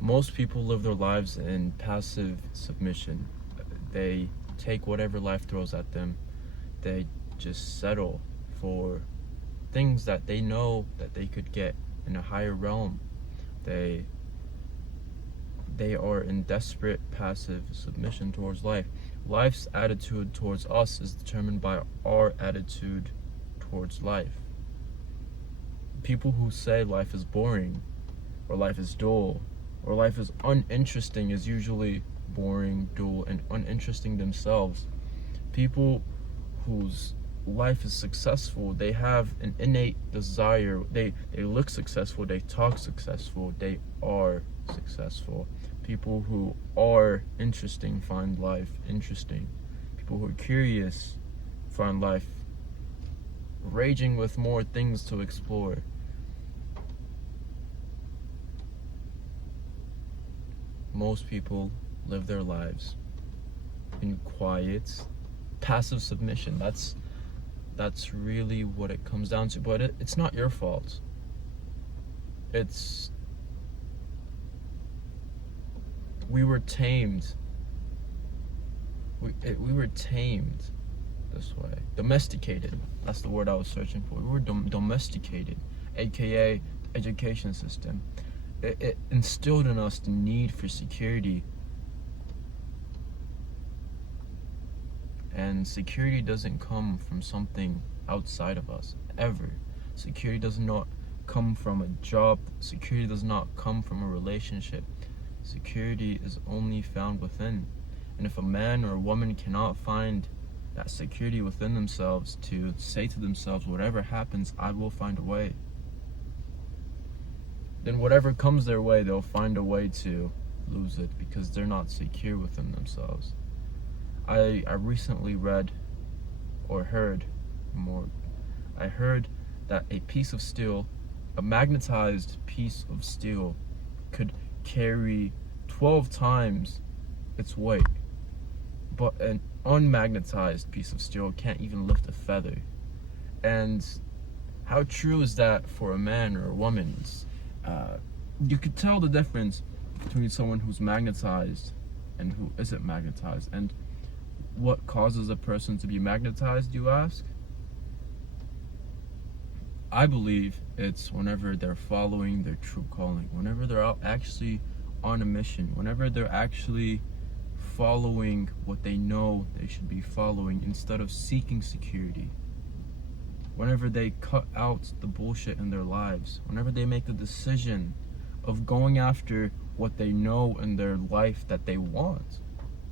Most people live their lives in passive submission. They take whatever life throws at them. They just settle for things that they know that they could get in a higher realm. They they are in desperate passive submission towards life. Life's attitude towards us is determined by our attitude towards life. People who say life is boring, or life is dull, or life is uninteresting is usually boring, dull, and uninteresting themselves. People whose life is successful, they have an innate desire. They look successful, they talk successful, they are successful. People who are interesting find life interesting. People who are curious find life raging with more things to explore. Most people live their lives in quiet, passive submission. That's really what it comes down to. But it's not your fault. We were tamed. We were tamed this way. Domesticated. That's the word I was searching for. We were domesticated, aka education system. It instilled in us the need for security. And security doesn't come from something outside of us, ever. Security does not come from a job. Security does not come from a relationship. Security is only found within. And if a man or a woman cannot find that security within themselves to say to themselves, whatever happens, I will find a way, then whatever comes their way, they'll find a way to lose it because they're not secure within themselves. I recently read or heard more. I heard that a piece of steel, a magnetized piece of steel, could carry 12 times its weight, but an unmagnetized piece of steel can't even lift a feather. And how true is that for a man or a woman? You could tell the difference between someone who's magnetized and who isn't magnetized. And what causes a person to be magnetized, you ask? I believe it's whenever they're following their true calling, whenever they're out actually on a mission, whenever they're actually following what they know they should be following instead of seeking security. Whenever they cut out the bullshit in their lives, whenever they make the decision of going after what they know in their life that they want,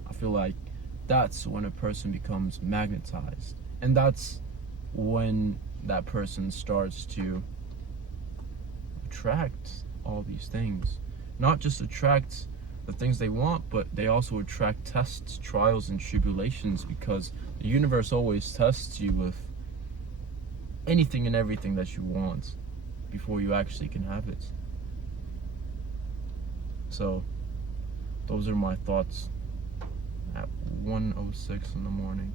I feel like that's when a person becomes magnetized. And that's when that person starts to attract all these things. Not just attract the things they want, but they also attract tests, trials, and tribulations, because the universe always tests you with anything and everything that you want before you actually can have it. So those are my thoughts at 1:06 in the morning.